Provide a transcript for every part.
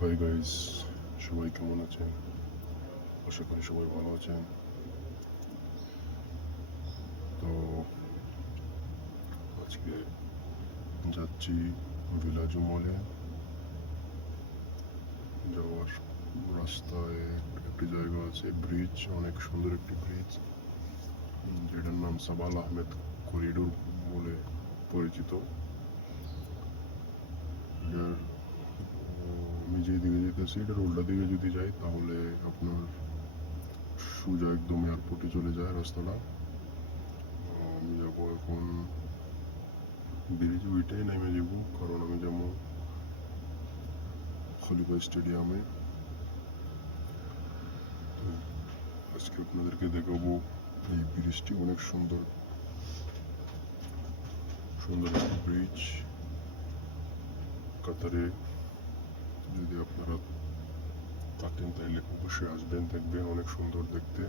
Hi guys, সবাই কেমন আছেন? আশা করি সবাই ভালো আছেন। তো আজকে যাচ্ছি ভিলাজু মলে। যাওয়ার রাস্তায় একটি জায়গা আছে, ব্রিজ, অনেক সুন্দর একটি ব্রিজ, যেটার নাম সাবাল আহমেদ করিডোর বলে পরিচিত। এটার আমি যে দিকে যেতেছি এটার উল্টা দিকে যদি যাই তাহলে আপনার সোজা একদম এয়ারপোর্টে চলে যায় রাস্তাটা। আমি যাবো এখন ব্রিজ ওইটাই নেমে যাব, কারণ আমি যাবো খলিফা স্টেডিয়ামে। তো আজকে আপনাদেরকে দেখাবো এই ব্রিজটি, অনেক সুন্দর সুন্দর একটি ব্রিজ। কাতারে যদি আপনারা থাকেন তাহলে অবশ্যই আসবেন, দেখবেন অনেক সুন্দর দেখতে।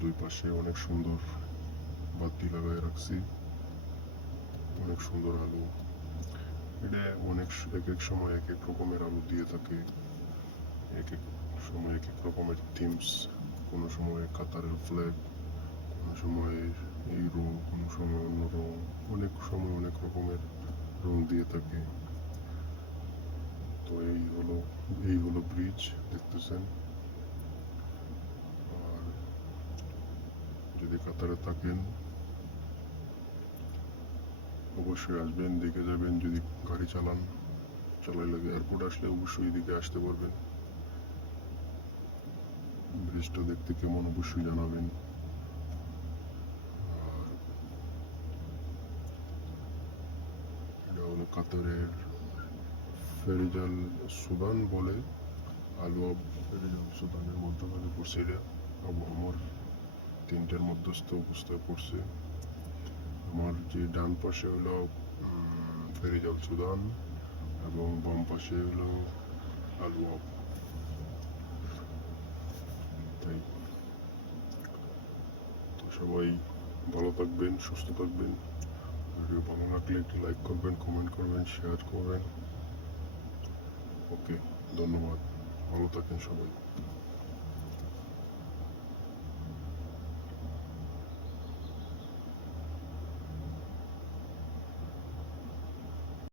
দুই পাশে অনেক সুন্দর বাতি লাগাই রাখছি, অনেক সুন্দর আলো। এটা অনেক এক এক সময় এক এক রকমের আলো দিয়ে থাকে, এক এক সময় এক এক রকমের থিমস। কোনো সময় কাতারের ফ্ল্যাগ, কোনো সময় এই রং, কোনো সময় অন্য রং, অনেক সময় অনেক রকমের রং দিয়ে থাকে। তো এই হলো ব্রিজ, দেখতেছেন। আর যদি কাতারে থাকেন অবশ্যই আসবেন, দেখে যাবেন। যদি গাড়ি চালাই লাগে এয়ারপোর্ট আসলে অবশ্যই এদিকে আসতে পারবেন। ব্রিজটা দেখতে কেমন অবশ্যই জানাবেন। আর এটা হলো কাতারের ফেরিজাল সুদান বলে, আলুয়া ফেরিজাল সুদানের মধ্যখানে পড়ছে এটা। আবহাওয়ার তিনটার মধ্যস্থ অবস্থায় পড়ছে। আমার যে ডান পাশে হলো ফেরিজাল সুদান এবং বাম পাশে হলো আলুয়া। তাই তো সবাই ভালো থাকবেন, সুস্থ থাকবেন। ভিডিও ভালো লাগলে একটি লাইক করবেন, কমেন্ট করবেন, শেয়ার করবেন। ওকে, ধন্যবাদ, ভালো থাকেন সবাই।